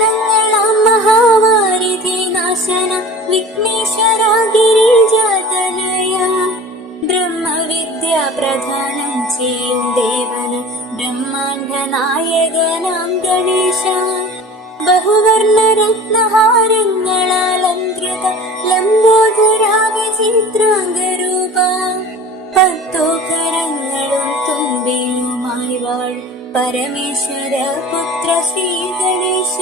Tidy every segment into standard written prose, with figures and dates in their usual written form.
രത്നങ്ങളാം മഹാവാരിധി നാശന വിഘ്നേശ്വര ഗിരിജാതനയ ബ്രഹ്മവിദ്യ പ്രധാനം ചെയ്യും ദേവന് ബ്രഹ്മാണ്ഡ നായകനാം ഗണേശ ബഹുവർണ്ണ രത്നഹാരങ്ങളാലങ്കൃത ലംബോദര വിചിത്രാംഗരൂപ പത്തോകരങ്ങളും തുമ്പിയുമായി വാഴും പരമേശ്വര പുത്ര ശ്രീ ഗണേശ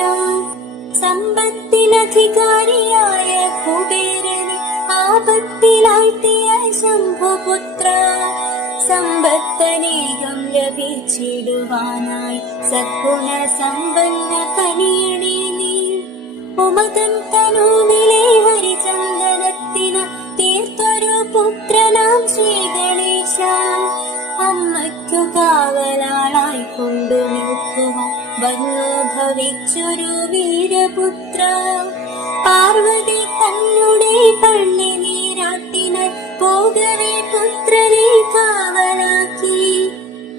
സമ്പത്തിനധികാരിയായ കുബേരന് ആപത്തിലാഴ്ത്തിയ ശംഭുപുത്ര സമ്പത്തനേകം ലഭിച്ചിടുവാനായി സദ്ഗുണ സമ്പന്ന കനിയണേ നീ ഉമതം തനുവിലെ ഹരിചന്ദനത്തിന് തീർത്തൊരു പുത്രനാം ശ്രീ ഗണേശ അമ്മയ്ക്കു കാവലാളായി കൊണ്ടു നിൽക്കുവാൻ വന്നു ഭവിച്ചൊരു വീരപുത്ര പാർവതി തന്നുടെ പള്ളി നീരാട്ടിനായി പോകവേ പുത്രനെ കാവലാക്കി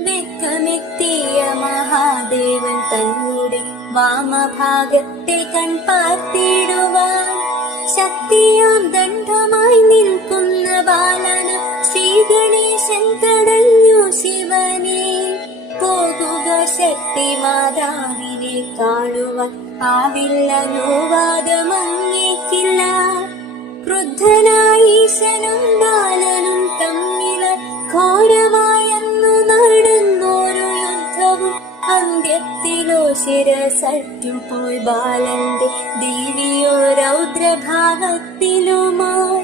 വെക്കമെത്തിയ മഹാദേവൻ തന്നുടെ വാമഭാഗത്തെ കൺപാർത്തിടുവാൻ ശക്തിയാം ദണ്ഡമായി നിൽക്കുന്ന ബാലന ശ്രീ ഗണേശൻ തടഞ്ഞു ശിവനെ പോകുക ശക്തി മാതാവിനെ കാണുവാൻ ആവില്ലനുവാദമങ്ങേക്കില്ല ക്രുദ്ധനായി ഈശനും ബാലനും തമ്മിൽ ഘോരമായെന്നു നടന്നൊരു യുദ്ധവും അന്ത്യത്തിലോ ശിരസറ്റുപോയി ബാലന്റെ ദേവിയോ രൗദ്രഭാവത്തിലുമായി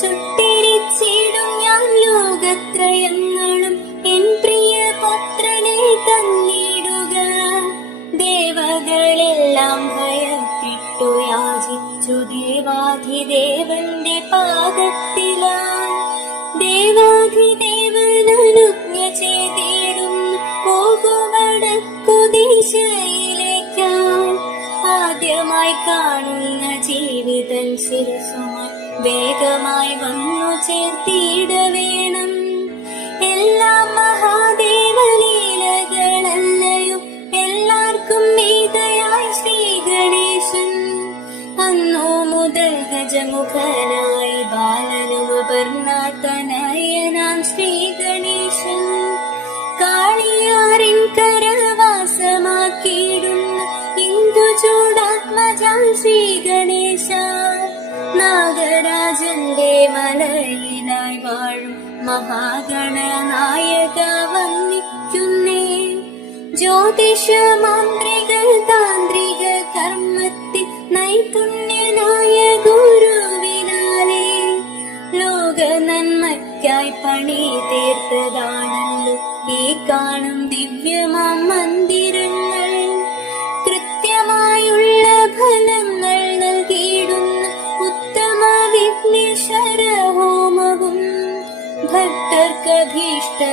ചുട്ടിരിച്ചിടും ഞാൻ ലോകത്രയങ്ങളും എൻ പ്രിയ പുത്രനെ തന്നിടുക ദേവകളെല്ലാം ഭയപ്പെട്ടു യാചിച്ചു ദേവാധിദേവന്റെ പാദത്തിലായി ദേവാധിദേവനനുജ്ഞ ചെയ്തിടുന്നു പോകുവടക്കു ദിശയിലേക്കായി ആദ്യമായി കാണുന്ന ജീവിതൻ ശിരസുമായി വേഗമായി വന്നു ചേർത്തിട വേണം എല്ലാം മഹാദേവലീലകളല്ലയോ എല്ലാവർക്കും മീതയായി ശ്രീ ഗണേശൻ അന്നു മുതൽ ഗജമുഖനായി ബാലനുപർണാതനയനാം ശ്രീ ഗണേശൻ കാളിയാറിൻ കരവാസമാക്കിയിടുന്ന ഇന്ദുചൂടാത്മജാൻ ശ്രീ ഗണേശ നാഗരാജന്റെ മലയിലായി വാഴും മഹാഗണനായക വന്ദിക്കുന്നേ ജ്യോതിഷ മാന്ത്രിക താന്ത്രിക കർമ്മത്തിൽ നൈപുണ്യനായ ഗുരുവിനാലെ ലോക നന്മയ്ക്കായി പണി തീർത്തതാണല്ലോ ഈ കാണും ദിവ്യമാം മന്ദിരങ്ങൾ കൃത്യമായുള്ള ഫലങ്ങൾ നൽകിയിടുന്ന ഉത്തമ വിഘ്നേശ്വര ഹോമവും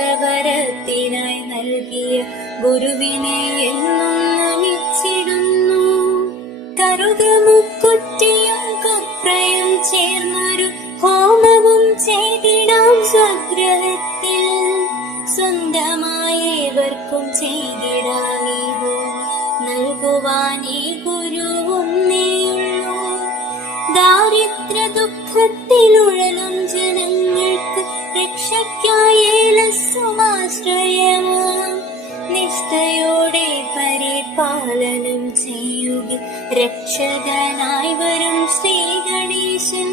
ഭക്തർക്കഭീഷ്ടവരത്തിനായി നൽകിയ ഗുരുവിനെ എന്നും നമിച്ചിടുന്നു കറുകമുക്കുറ്റിയും കുപ്രയും ചേർന്നൊരു ഹോമവും ചെയ്തിടാം സ്വഗ്രഹത്തിൽ സ്വന്തമായവർക്കും ചെയ്തിടാം ഈ ഹോമം നൽകുവാൻ ഈ ഗുരു ഒന്നേയുള്ളൂ ദാരിദ്ര്യ ദുഃഖത്തിലുഴലും ജനങ്ങൾക്ക് രക്ഷയ്ക്കായേലസുമാശ്രയമാം നിഷ്ഠയോടെ പരിപാലനം ചെയ്യുക രക്ഷകനായി വരും ശ്രീ ഗണേശൻ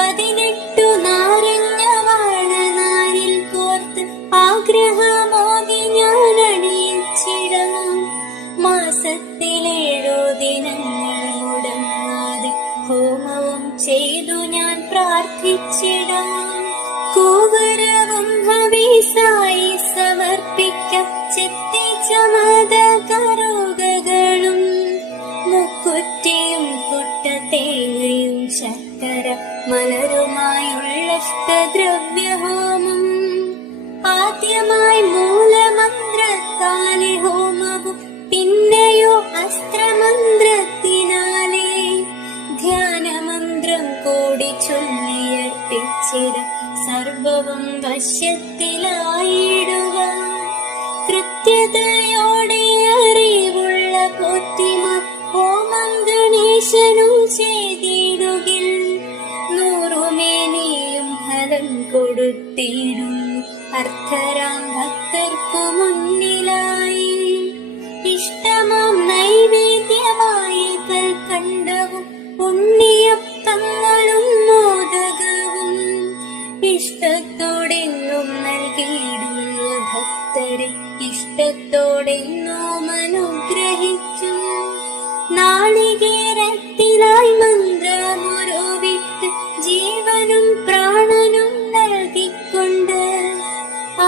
18 നാരങ്ങ വാഴനാരിൽ കോർത്ത് ആഗ്രഹമോതി ഞാൻ അണിയിച്ചിടാം മാസത്തിലേഴു ദിനങ്ങൾ മുടങ്ങാതെ ഹോമവും ചെയ്തു ഞാൻ പ്രാർത്ഥിച്ചിടാം കൂവരവും ഹവിസായി സമർപ്പിക്കാം ചെത്തിച്ചമത കറുകകളും മുക്കുറ്റിയും കുട്ടത്തേങ്ങയും ശർക്കര മലരുമായുള്ള അഷ്ടദ്രവ്യഹോമം ആദ്യമായി മൂലമന്ത്രത്താലെ ഹോമവും പിന്നെയോ അസ്ത്രമന്ത്രത്തിനാലെ ധ്യാനമന്ത്രം കൂടി ചൊല്ലിയർപ്പിച്ചിട സർവവും വശ്യത്തിലായിടുക കൃത്യതയോടെ അറിവുള്ള പോറ്റിമാർ ചെയ്തിടുകിൽ നൂറുമേനിയും ഫലം കൊടുത്തിടുന്നു അർത്ഥരാം ഭക്തർക്കു മുന്നിലായി. ഇഷ്ടമാം നൈവേദ്യമായി കൽക്കണ്ടവും ഉണ്ണിയപ്പങ്ങളും മോദകവും ഇഷ്ടത്തോടെന്നും നൽകിയിടുന്നു ഭക്തരെ ഇഷ്ടത്തോടെന്നും അനുഗ്രഹിച്ചു. നാളികേരത്തിലായി മന്ത്രമുരുവിട്ട് ജീവനും പ്രാണനും നൽകിക്കൊണ്ട്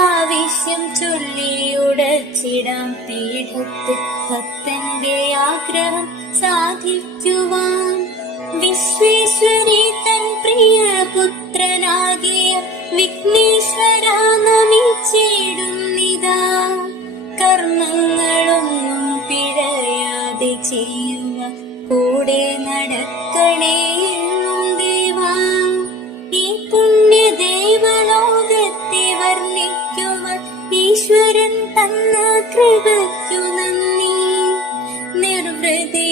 ആവശ്യം ചൊല്ലിയുടച്ചിടാം പീഠത്തിൽ ഭക്തന്റെ ആഗ്രഹം സാധിക്കുവാൻ. വിശ്വേശ്വരി തൻ പ്രിയപുത്രനാകിയ വിഘ്നേശ്വര നമിച്ചിടുന്നിതാ. കർമ്മങ്ങളൊന്നും പിഴയാതെ ചെയ്യുക കൂടെ നടക്കണേ എന്നും ദേവാ. ഈ പുണ്യദേവലോകത്തെ വർണ്ണിക്കുവാൻ ഈശ്വരൻ തന്ന കൃപയ്ക്കു നന്ദി. നിർവൃതി